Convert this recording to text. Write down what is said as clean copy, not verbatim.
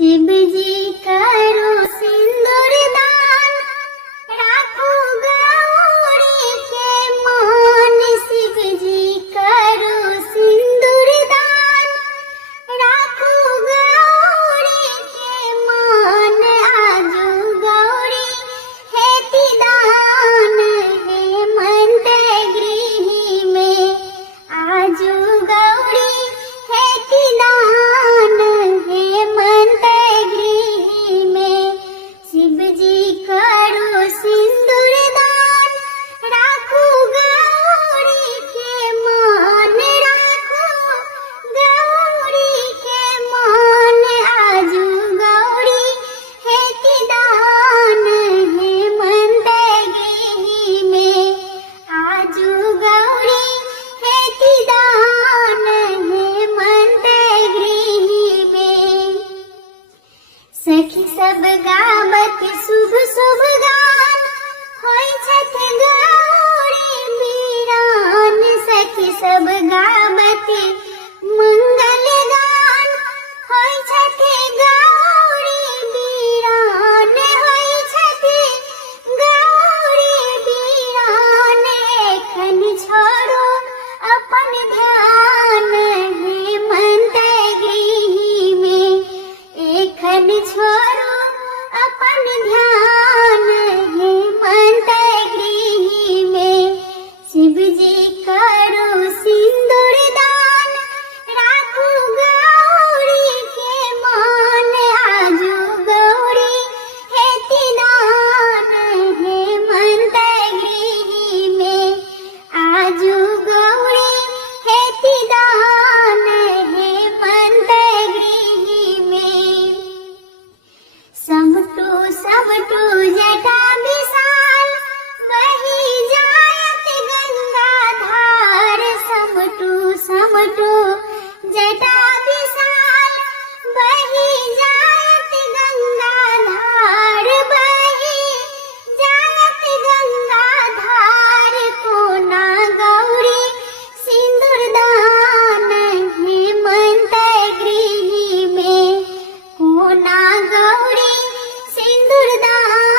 शिव जी करो सिंदूर दान, राखो गौरी के मान। शिव जी करो सिंदूर दान, राखो गौरी के मान। आजो गौरी हेती दान, हेमंत गृह में। आजो गौरी हेती दान, हेमंत गृह में। शिव जी करो सिंदूर दान, राखो गौरी के मान। राखो गौरी के मान। आजो गौरी हेती दान, हेमंत गृह में। आजो गौरी हेती दान, हेमंत गृह में। सखी सब गावत शुभ शुभ गान, होय छठ गौरी बीरान। सखी सब गावत मंगल गान, होय छठ गौरी बीरान। होय छठ गौरी बीरान। एखन छोड़ो अपन ध्यान, हेमंत गृह में। एखन छोड़ो अपन ध्यान, हेमंत गृह में। शिव जी करो सिंदूर दान, राखो गौरी के मान। आजो गौरी हेती दान, हेमंत गृह में। आजो गौरी हेती दान, हेमंत गृह में। समटू समटू जटा विशाल, बही जायत गंगा धार। समटू समटू जटा विशाल, बही जायत गंगा धार। बही जायत गंगा धार। कोना गौरी सिंदूर दान, हेमंत गृह में। कोना गौरी सिंदूर दान,